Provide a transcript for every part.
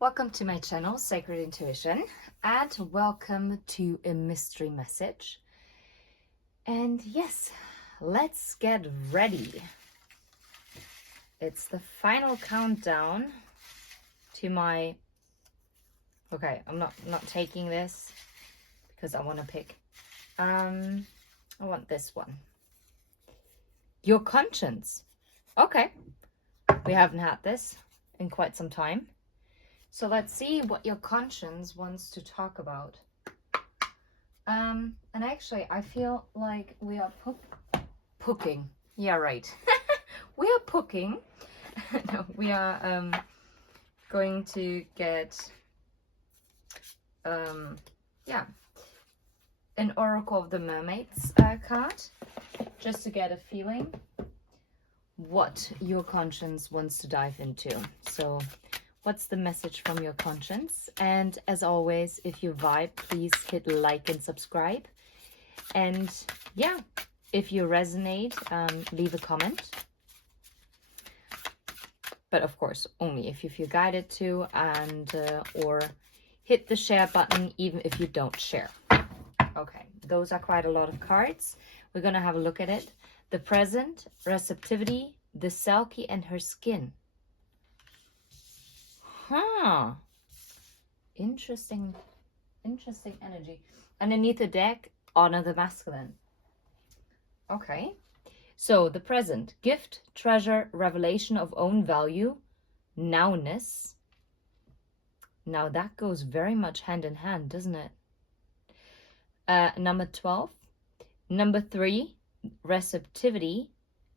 Welcome to my channel, Sacred Intuition, and welcome to a mystery message. And yes, let's get ready. It's the final countdown to my... Okay, I'm not taking this because I want to pick. I want this one. Your conscience. Okay, we haven't had this in quite some time. So let's see what your conscience wants to talk about. And actually, I feel like we are pooking. Yeah, right. We are pooking. No, we are going to get, an Oracle of the Mermaids card, just to get a feeling what your conscience wants to dive into. So what's the message from your conscience? And as always, if you vibe, please hit like and subscribe. And yeah, if you resonate, leave a comment. But of course, only if you feel guided to, and or hit the share button even if you don't share. Okay, those are quite a lot of cards. We're gonna have a look at it. The present, receptivity, the Selkie and her skin. Huh. Interesting energy. Underneath the deck, honor the masculine. Okay. So the present, gift, treasure, revelation of own value, nowness. Now that goes very much hand in hand, doesn't it? Number 12. Number 3, receptivity.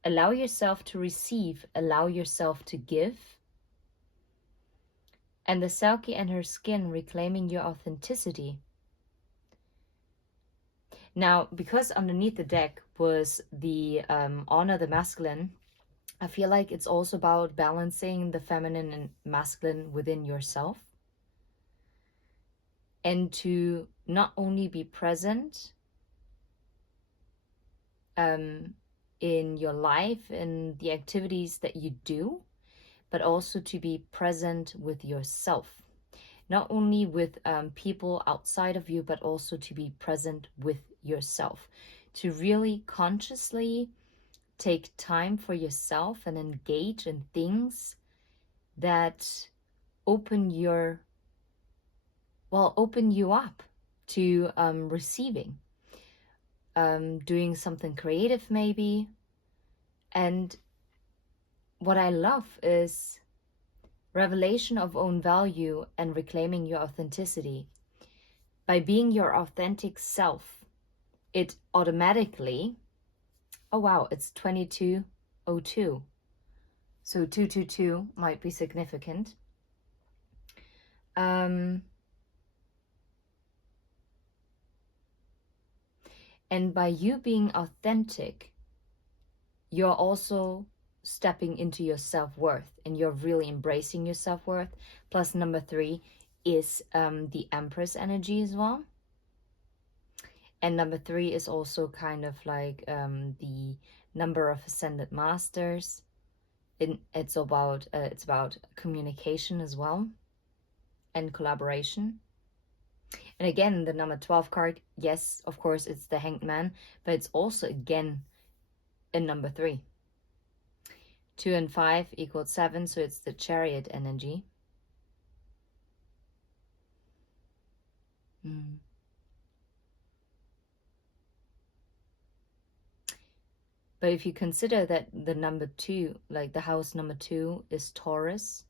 Allow yourself to receive, allow yourself to give. And the Selkie and her skin, reclaiming your authenticity. Now, because underneath the deck was the honor the masculine, I feel like it's also about balancing the feminine and masculine within yourself. And to not only be present in your life and the activities that you do, but also to be present with yourself. Not only with people outside of you, but also to be present with yourself. To really consciously take time for yourself and engage in things that open you up to receiving. Doing something creative maybe. And what I love is revelation of own value and reclaiming your authenticity. By being your authentic self, it automatically, oh wow, it's 2202. So 222 might be significant. And by you being authentic, you're also stepping into your self-worth, and you're really embracing your self-worth. Plus number 3 is the Empress energy as well. And number 3 is also kind of like the number of ascended masters. It's about communication as well, and collaboration. And again, the number 12 card, yes, of course, it's the Hanged Man, but it's also again in number 3. 2 and 5 equals 7, so it's the Chariot energy. But if you consider that the number 2, like the house number 2 is Taurus,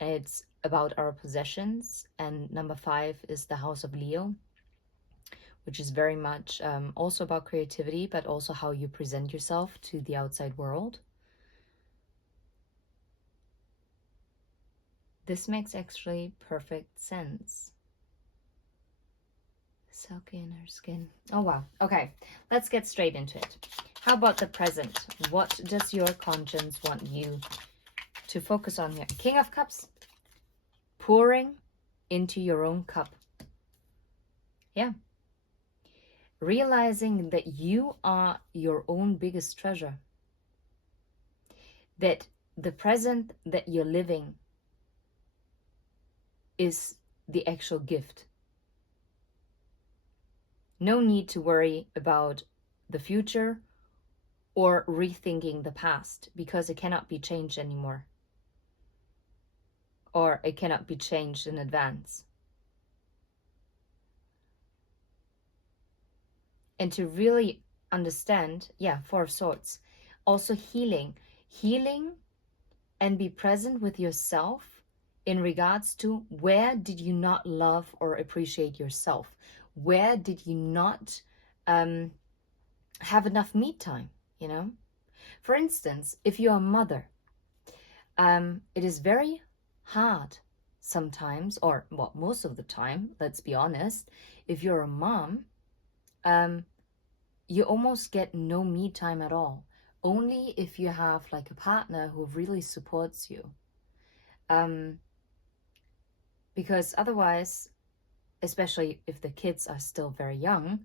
it's about our possessions, and number 5 is the house of Leo, which is very much also about creativity, but also how you present yourself to the outside world. This makes actually perfect sense. Selkie in her skin. Oh, wow. Okay, let's get straight into it. How about the present? What does your conscience want you to focus on here? King of Cups. Pouring into your own cup. Yeah. Realizing that you are your own biggest treasure. That the present that you're living is the actual gift. No need to worry about the future or rethinking the past, because it cannot be changed anymore, or it cannot be changed in advance. And to really understand, Four of Swords, also healing and be present with yourself in regards to where did you not love or appreciate yourself? Where did you not have enough me time, you know? For instance, if you're a mother, it is very hard sometimes, or well, most of the time, let's be honest, if you're a mom, you almost get no me time at all. Only if you have like a partner who really supports you. Because otherwise, especially if the kids are still very young,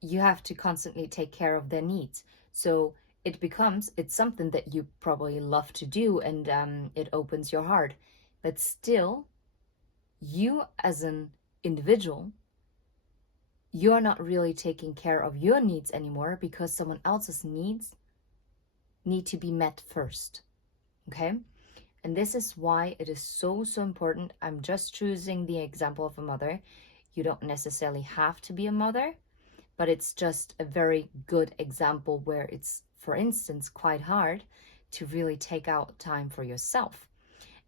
you have to constantly take care of their needs. So it's something that you probably love to do, and it opens your heart. But still, you as an individual, you're not really taking care of your needs anymore, because someone else's needs need to be met first. Okay? And this is why it is so important. I'm just choosing the example of a mother. You don't necessarily have to be a mother, but it's just a very good example where it's, for instance, quite hard to really take out time for yourself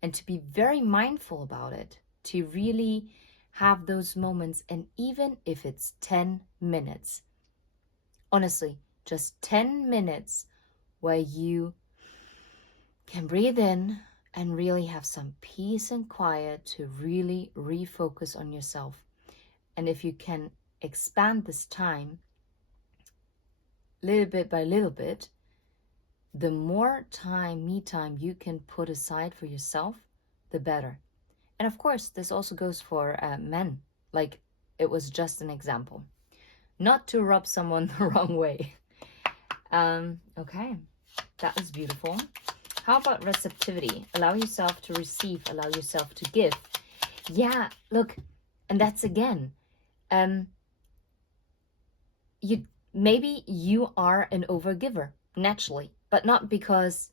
and to be very mindful about it, to really have those moments. And even if it's 10 minutes, honestly, just 10 minutes where you can breathe in and really have some peace and quiet to really refocus on yourself. And if you can expand this time little bit by little bit, the more time, me time, you can put aside for yourself, the better. And of course, this also goes for men. Like, it was just an example. Not to rub someone the wrong way. Okay, that was beautiful. How about receptivity? Allow yourself to receive, allow yourself to give. Yeah, look, and that's again, maybe you are an overgiver naturally, but not because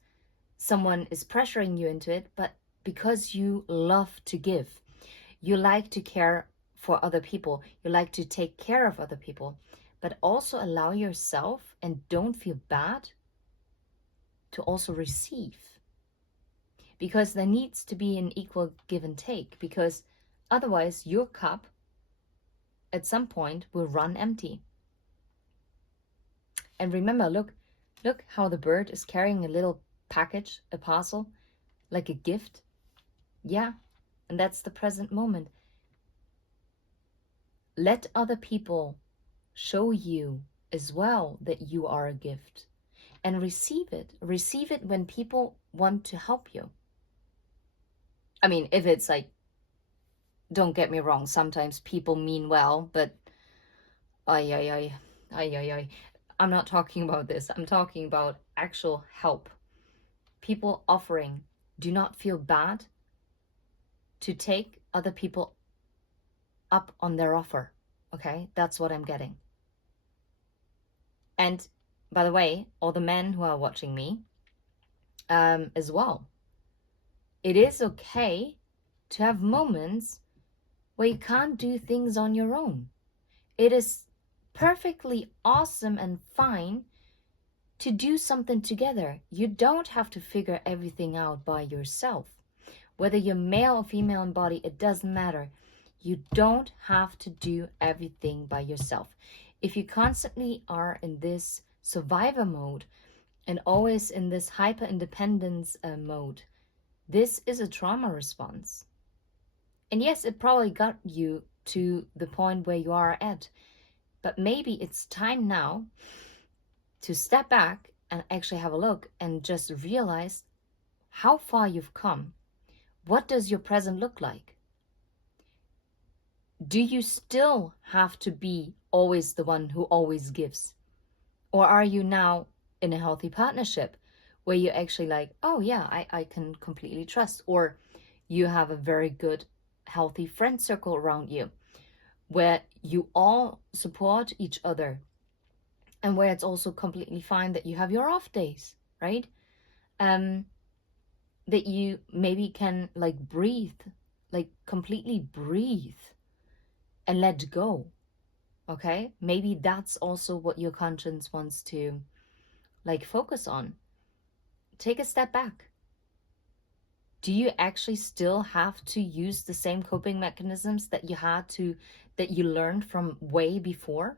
someone is pressuring you into it, but because you love to give. You like to care for other people. You like to take care of other people, but also allow yourself, and don't feel bad, to also receive. Because there needs to be an equal give and take, because otherwise your cup at some point will run empty. And remember, look how the bird is carrying a little package, a parcel, like a gift. Yeah, and that's the present moment. Let other people show you as well that you are a gift, and receive it. Receive it when people want to help you. I mean, if it's like, don't get me wrong, sometimes people mean well, but I'm not talking about this. I'm talking about actual help. People offering. Do not feel bad to take other people up on their offer. Okay, that's what I'm getting. And by the way, all the men who are watching me as well, it is okay to have moments where you can't do things on your own. It is perfectly awesome and fine to do something together. You don't have to figure everything out by yourself. Whether you're male or female in body, it doesn't matter. You don't have to do everything by yourself. If you constantly are in this survivor mode and always in this hyper independence mode, this is a trauma response. And yes, it probably got you to the point where you are at, but maybe it's time now to step back and actually have a look and just realize how far you've come. What does your present look like? Do you still have to be always the one who always gives? Or are you now in a healthy partnership where you're actually like, oh yeah, I can completely trust? Or you have a very good, healthy friend circle around you, where you all support each other, and where it's also completely fine that you have your off days, right? That you maybe can like breathe, like completely breathe and let go. Okay, maybe that's also what your conscience wants to like focus on. Take a step back. Do you actually still have to use the same coping mechanisms that you learned from way before?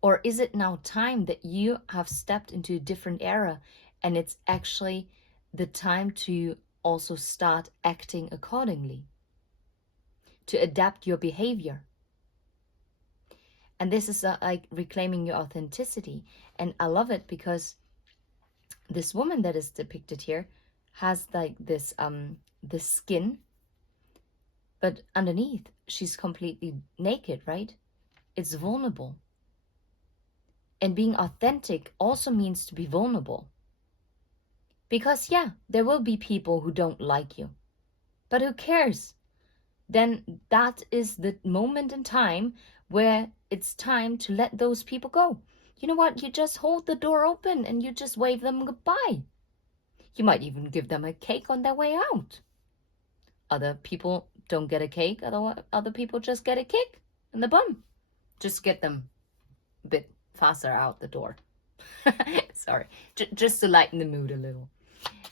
Or is it now time that you have stepped into a different era, and it's actually the time to also start acting accordingly, to adapt your behavior? And this is like reclaiming your authenticity. And I love it because this woman that is depicted here has like this skin, but underneath she's completely naked, right? It's vulnerable. And being authentic also means to be vulnerable. Because yeah, there will be people who don't like you. But who cares? Then that is the moment in time where it's time to let those people go. You know what? You just hold the door open and you just wave them goodbye. You might even give them a cake on their way out. Other people don't get a cake, other people just get a kick in the bum. Just get them a bit faster out the door. Sorry, just to lighten the mood a little.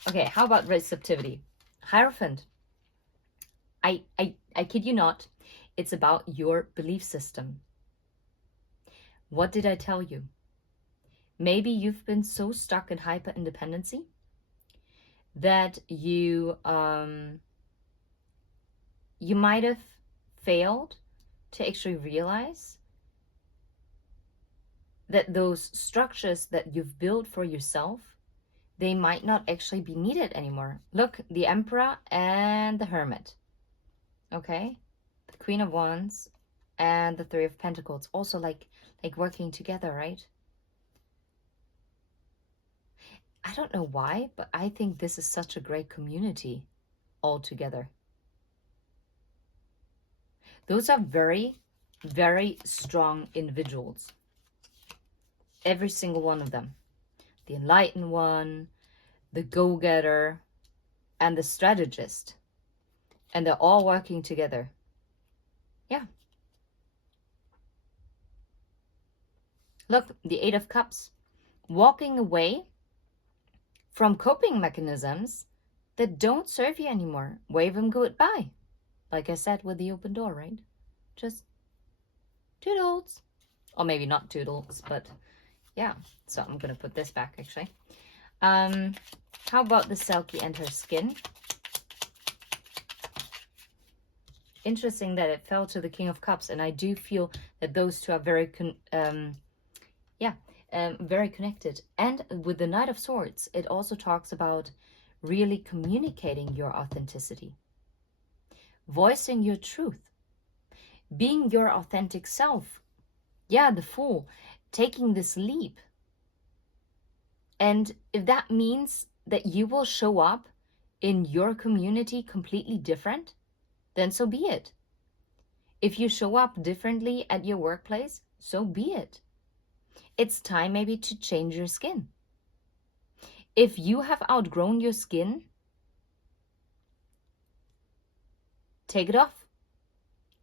Okay, how about receptivity? Hierophant. I kid you not, it's about your belief system. What did I tell you? Maybe you've been so stuck in hyper-independency that you might have failed to actually realize that those structures that you've built for yourself, they might not actually be needed anymore. Look, the Emperor and the Hermit. Okay? The Queen of Wands and the Three of Pentacles. Also like working together, right? I don't know why, but I think this is such a great community all together. Those are very, very strong individuals. Every single one of them. The enlightened one, the go-getter, and the strategist. And they're all working together. Yeah. Look, the Eight of Cups. Walking away from coping mechanisms that don't serve you anymore. Wave them goodbye. Like I said with the open door, right? Just toodles. Or maybe not toodles, but yeah. So I'm going to put this back, actually. How about the Selkie and her skin? Interesting that it fell to the King of Cups, and I do feel that those two are very very connected. And with the Knight of Swords, it also talks about really communicating your authenticity, voicing your truth, being your authentic self. Yeah, the Fool, taking this leap. And if that means that you will show up in your community completely different, then so be it. If you show up differently at your workplace, so be it. It's time maybe to change your skin. If you have outgrown your skin, take it off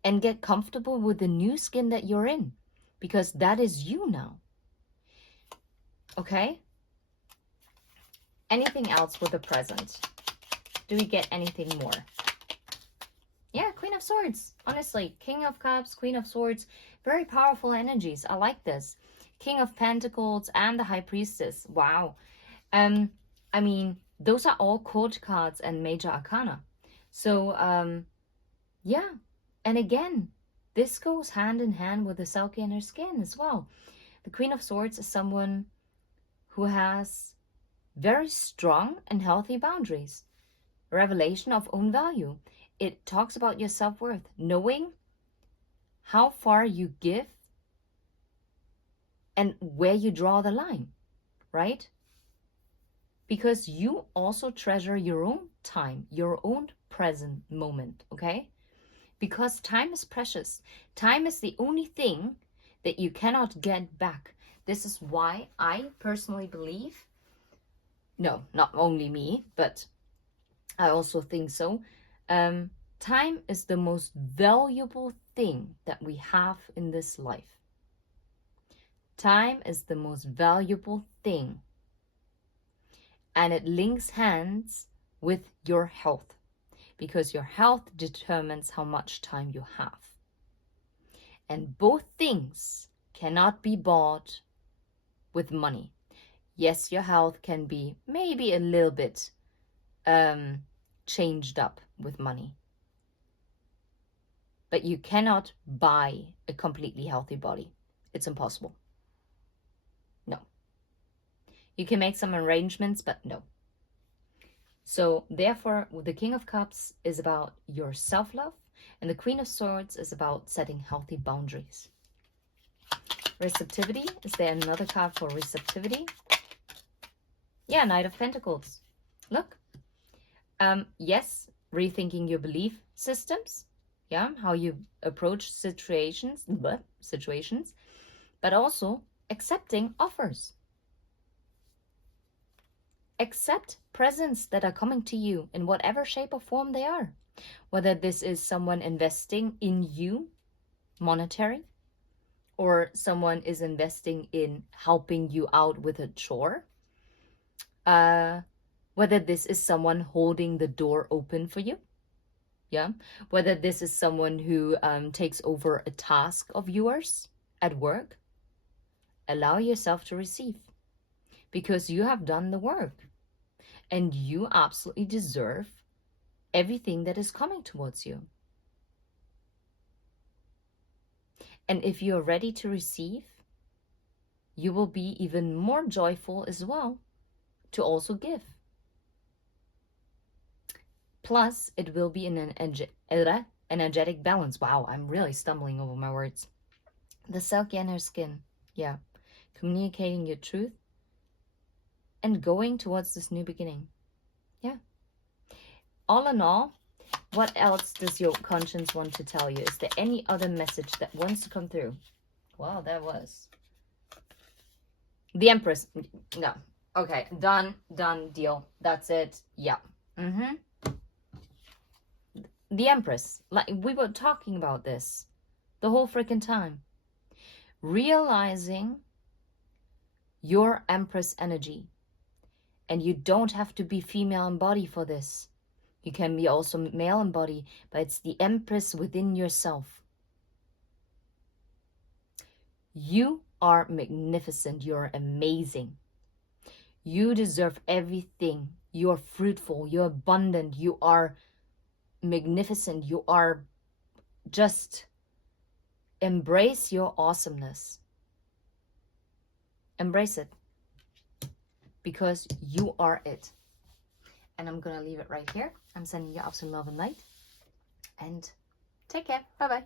and get comfortable with the new skin that you're in, because that is you now. Okay? Anything else with the present? Do we get anything more? Yeah, Queen of Swords. Honestly, King of Cups, Queen of Swords, very powerful energies. I like this. King of Pentacles and the High Priestess. Wow. I mean, those are all court cards and major arcana. So, yeah. And again, this goes hand in hand with the Selkie and her skin as well. The Queen of Swords is someone who has very strong and healthy boundaries. Revelation of own value. It talks about your self-worth, knowing how far you give and where you draw the line, right? because you also treasure your own time, your own present moment, okay? Because time is precious. Time is the only thing that you cannot get back. This is why I personally believe, no, not only me, but I also think so, time is the most valuable thing that we have in this life. Time is the most valuable thing. And it links hands with your health, because your health determines how much time you have. And both things cannot be bought with money. Yes, your health can be maybe a little bit changed up with money. But you cannot buy a completely healthy body. It's impossible. No. You can make some arrangements, but no. So therefore, the King of Cups is about your self-love, and the Queen of Swords is about setting healthy boundaries. Receptivity, is there another card for receptivity? Yeah, Knight of Pentacles. Look. Yes, rethinking your belief systems. Yeah, how you approach situations, but also accepting offers. Accept presents that are coming to you in whatever shape or form they are. Whether this is someone investing in you, monetary, or someone is investing in helping you out with a chore. Whether this is someone holding the door open for you. Yeah. Whether this is someone who takes over a task of yours at work. Allow yourself to receive, because you have done the work and you absolutely deserve everything that is coming towards you. And if you're ready to receive, you will be even more joyful as well to also give. Plus, it will be an energetic balance. Wow, I'm really stumbling over my words. The silky inner skin. Yeah. Communicating your truth and going towards this new beginning. Yeah. All in all, what else does your conscience want to tell you? Is there any other message that wants to come through? Wow, that was the Empress. No. Okay, done, deal. That's it. Yeah. The Empress. Like, we were talking about this the whole freaking time. Realizing your Empress energy. And you don't have to be female in body for this. You can be also male in body, but it's the Empress within yourself. You are magnificent. You're amazing. You deserve everything. You're fruitful. You're abundant. You are magnificent. You are just... Embrace your awesomeness. Embrace it. Because you are it. And I'm going to leave it right here. I'm sending you absolute love and light. And take care. Bye-bye.